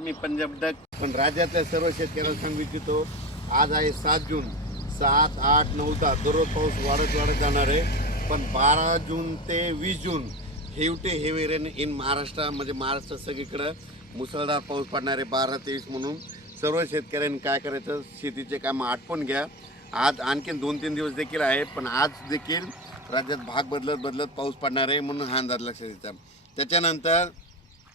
मी Punjab duck पण राज्यातल्या सर्व शेतकऱ्यांना सांगू इच्छितो आज आहे सात जून. सात आठ नऊ दहा दररोज पाऊस वाढत वाढत जाणार आहे. पण बारा जून ते वीस जून हेवटे हेवी रेन इन महाराष्ट्र म्हणजे महाराष्ट्र सगळीकडं मुसळधार पाऊस पडणार आहे बारा तेवीस म्हणून. सर्व शेतकऱ्यांनी काय करायचं? शेतीचे कामं आटपून घ्या. आज आणखीन दोन तीन दिवस देखील आहे पण आज देखील राज्यात भाग बदलत बदलत पाऊस पडणार आहे म्हणून हा अंदाज लक्षात येतात त्याच्यानंतर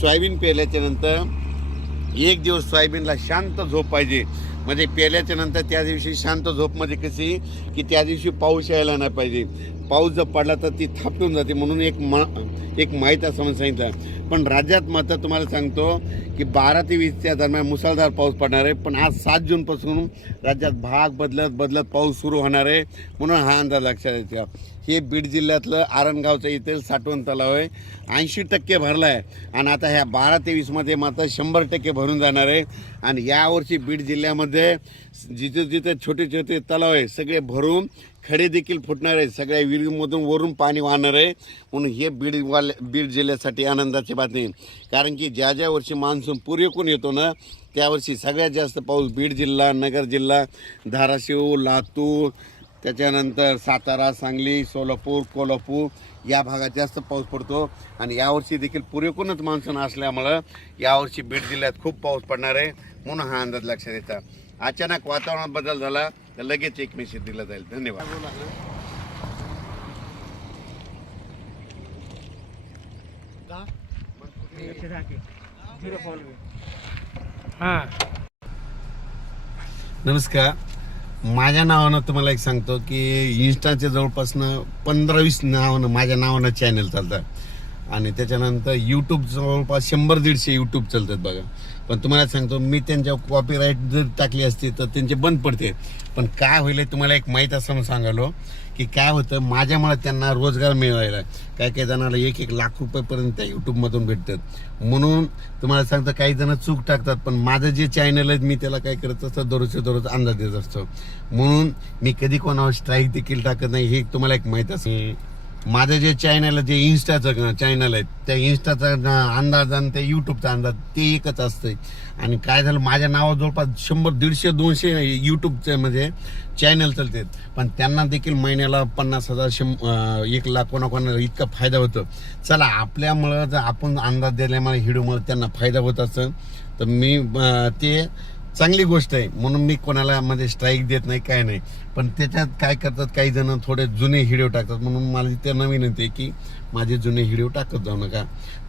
सोयाबीन पेरल्याच्या नंतर एक दिवस सोयाबीनला शांत झोप पाहिजे. म्हणजे पेरल्याच्या नंतर त्या दिवशी शांत झोप म्हणजे कशी? की त्या दिवशी पाऊस यायला नाही पाहिजे. पाऊस जर पडला तर ती थापटून जाते म्हणून एक म एक माहीत असं म्हणून सांगितलं. पण राज्यात मात्र तुम्हाला सांगतो की बारा ते वीसच्या दरम्यान मुसळधार पाऊस पडणार आहे. पण आज सात जूनपासून राज्यात भाग बदलत बदलत पाऊस सुरू होणार आहे म्हणून हा अंदाज लक्षात येतो. हे बीड जिल्ह्यातलं आरणगावचं इथे साठवण तलाव आहे. ऐंशी टक्के भरला आहे आणि आता ह्या बारा ते वीसमध्ये मात्र शंभर टक्के भरून जाणार आहे. आणि यावर्षी बीड जिल्ह्यामध्ये जिथे जिथे छोटे छोटे तलाव आहे सगळे भरून खडे देखील फुटणार आहे. सगळ्या विहिरीमधून वरून पाणी वाहणार आहे. म्हणून हे बीडवाल्या बीड जिल्ह्यासाठी आनंदाची बातमी कारण की ज्या ज्या वर्षी मान्सून पुरेकून येतो ना त्यावर्षी सगळ्यात जास्त पाऊस बीड जिल्हा नगर जिल्हा धाराशिव लातूर त्याच्यानंतर सातारा सांगली सोलापूर कोल्हापूर या भागात जास्त पाऊस पडतो. आणि यावर्षी देखील पुरेकूनच मान्सून असल्यामुळं यावर्षी बीड जिल्ह्यात खूप पाऊस पडणार आहे. म्हणून हा अंदाज लक्षात येतात अचानक वातावरणात बदल झाला. तर लगेच एक मेसेज दिला जाईल. धन्यवाद. हा नमस्कार. माझ्या नावानं तुम्हाला एक सांगतो की इन्स्टाच्या जवळपासनं पंधरा वीस नावानं माझ्या नावानं चॅनल चालतात आणि त्याच्यानंतर यूट्यूब जवळपास शंभर दीडशे यूट्यूब चालतात बघा. पण तुम्हाला सांगतो मी त्यांच्या कॉपीराईट जर टाकली असती तर त्यांचे बंद पडते. पण काय होईल तुम्हाला एक माहीत असं सांगालो की काय होतं माझ्यामुळे त्यांना रोजगार मिळवायला काय काही जणांना एक एक लाख रुपयेपर्यंत त्या यूट्यूबमधून भेटतात. म्हणून तुम्हाला सांगतं काही जण चूक टाकतात पण माझं जे चॅनल आहे मी त्याला काय करत असतं दररोजच्या दररोज अंदाज देत असतो. म्हणून मी कधी कोणावर स्ट्राईक देखील टाकत नाही हे तुम्हाला एक माहीत असेल. माझं जे चॅनल आहे जे इन्स्टाचं चॅनल आहे त्या इन्स्टाचा अंदाज आणि त्या यूट्यूबचा अंदाज ते एकच असतंय. आणि काय झालं माझ्या नावावर जवळपास शंभर दीडशे दोनशे यूट्यूबचे म्हणजे चॅनल चालतात. पण त्यांना देखील महिन्याला पन्नास हजार शं एक लाख कोणाकोणाला इतका फायदा होतो. चला आपल्यामुळं जर आपण अंदाज दिल्यामुळे हिडूमुळे त्यांना फायदा होत असं तर मी ते चांगली गोष्ट आहे. म्हणून मी कोणाला म्हणजे स्ट्राईक देत नाही काय नाही. पण त्याच्यात काय करतात काही जण थोडे जुने व्हिडिओ टाकतात. म्हणून मला ते विनंती आहे की माझे जुने व्हिडिओ टाकत जाऊ नका.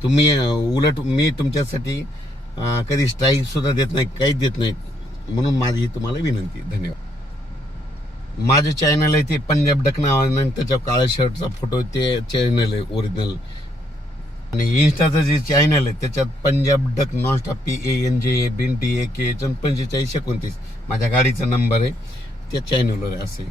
तुम्ही उलट मी तुमच्यासाठी कधी स्ट्राईकसुद्धा देत नाही काहीच देत नाही. म्हणून माझी तुम्हाला विनंती. धन्यवाद. माझं चॅनल आहे ते पंजाब डक नावानं त्याच्या काळ्या शर्टचा फोटो ते चॅनल आहे ओरिजिनल आणि इन्स्टाचं जे चॅनल आहे त्याच्यात Punjab duck nonstop P A N J A bin T A के पंचेचाळीस एकोणतीस. माझ्या गाडीचा नंबर आहे त्या चॅनलवर आहे.